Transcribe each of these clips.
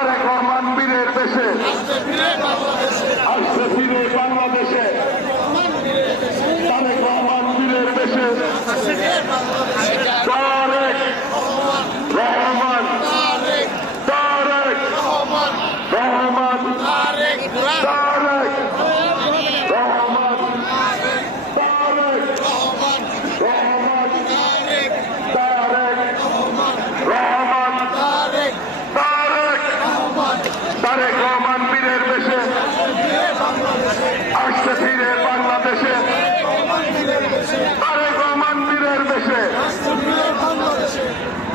তারেক রহমান বীরের দেশে আসছে ফিরে বাংলাদেশে। তারেক রহমান বীরের দেশে তারেক রহমান তারেক রহমান তারেক রহমান তারেক রহমান তারেক রহমান বীরের দেশে আসছে ফিরে বাংলাদেশে। তারেক রহমান বীরের দেশে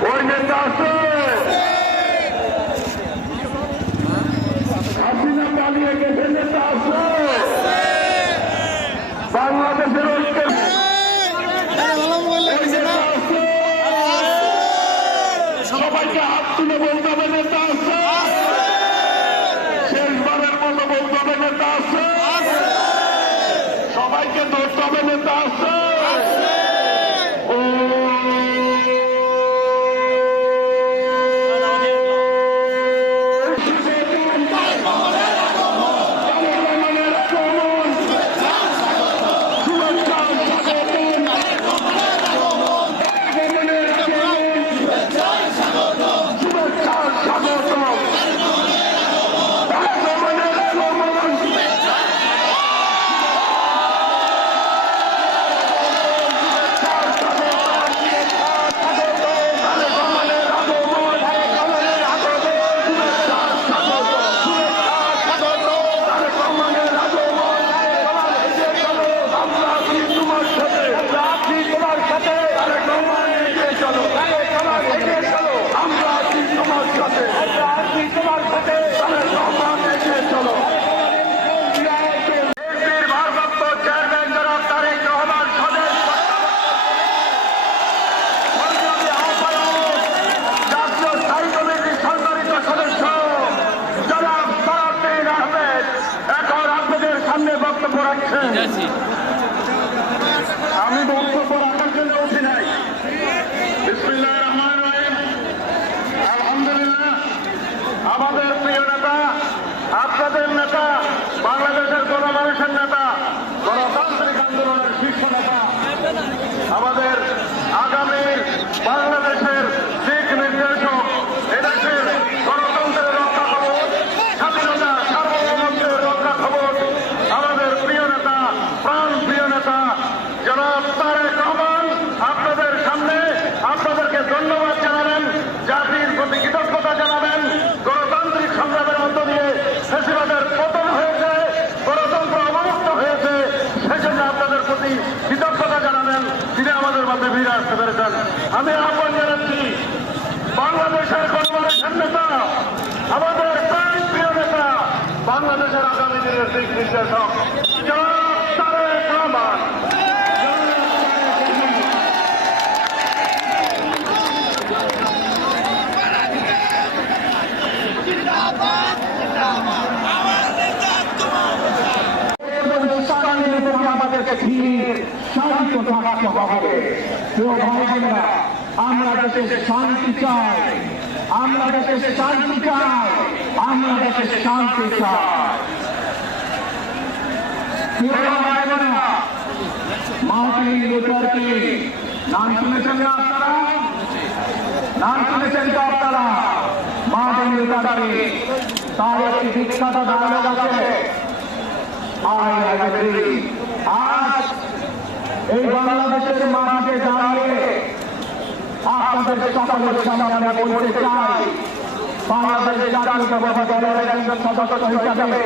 ওই নেতা আছে হাসিনা পালিয়ে গেছে, নেতা আছে বাংলাদেশের ঐক্যের সবাইকে হাত তুলে বলতে হবে নেতা আছে, শেষবারের মতো বলতে হবে নেতা আছে, সবাইকে ধরতে হবে নেতা আছে। আমি বক্তব্য রাখার জন্য উঠি নাই। বিসমিল্লাহির রহমানির রহিম। আলহামদুলিল্লাহ, আমাদের প্রিয় নেতা, আপনাদের নেতা, বাংলাদেশের গণমানুষের নেতা, গণতান্ত্রিক আন্দোলনের শীর্ষ নেতা, আমাদের আগামী বাংলাদেশের দিক নির্দেশক, এদেশের গণতন্ত্রের রক্ষা কবচ, স্বাধীনতা সার্বভৌমত্বের রক্ষা কবচ, আমাদের প্রিয় নেতা, প্রাণ প্রিয় নেতা জনাব তারেক রহমান আপনাদের সামনে আপনাদেরকে ধন্যবাদ জানাবেন, জাতির প্রতি কৃতজ্ঞতা জানাবেন। গণতান্ত্রিক সংগ্রামের মধ্য দিয়ে ফ্যাসিবাদের পতন হয়েছে, গণতন্ত্র অবমুক্ত হয়েছে, সেজন্য আপনাদের প্রতি কৃতজ্ঞতা জানাবেন। তিনি আমাদের মধ্যে ফিরে আসতে পেরেছেন। আমি আহ্বান জানাচ্ছি বাংলাদেশের গণমানুষের নেতা, আমাদের প্রাণ প্রিয় নেতা, বাংলাদেশের আগামী দিনের দিক নির্দেশক জনাব তারেক রহমান। আমাদেরকে ধীর শান্ত থাকতে হবে। আমরা দেশে শান্তি চাই, আমরা দেশে শান্তি চাই, আমরা দেশে শান্তি চাই। মার্টিন লুথার কিং নাম শুনেছেন না আপনারা? নাম শুনেছেন তো আপনারা? মার্টিন লুথার কিং, তার একটি বিখ্যাত ডায়লগ আছে, I have a dream. আজ এই বাংলাদেশের মাটিতে দাঁড়িয়ে আপনাদের সকলের সামনে আমি বলতে চাই, বাংলাদেশ জাতীয়তাবাদী দলের একজন সদস্য হিসাবে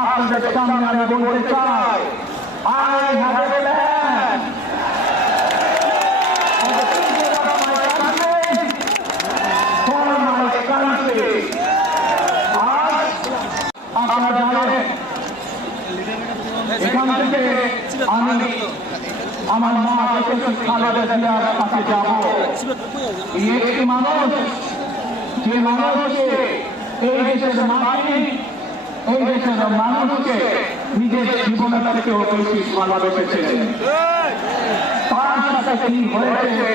আপনাদের সামনে আমি বলতে চাই, I have a plan. For my country. আজ আপনারা জানেন এখান থেকে আমি আমার মা খালেদা জিয়ার কাছে যাব। একটি মানুষ, যে মানুষকে এই দেশের মাটি, এই দেশের মানুষকে নিজের জীবনের থেকেও বেশি ভালোবেসেছিলেন, তার সাথে কি হয়েছে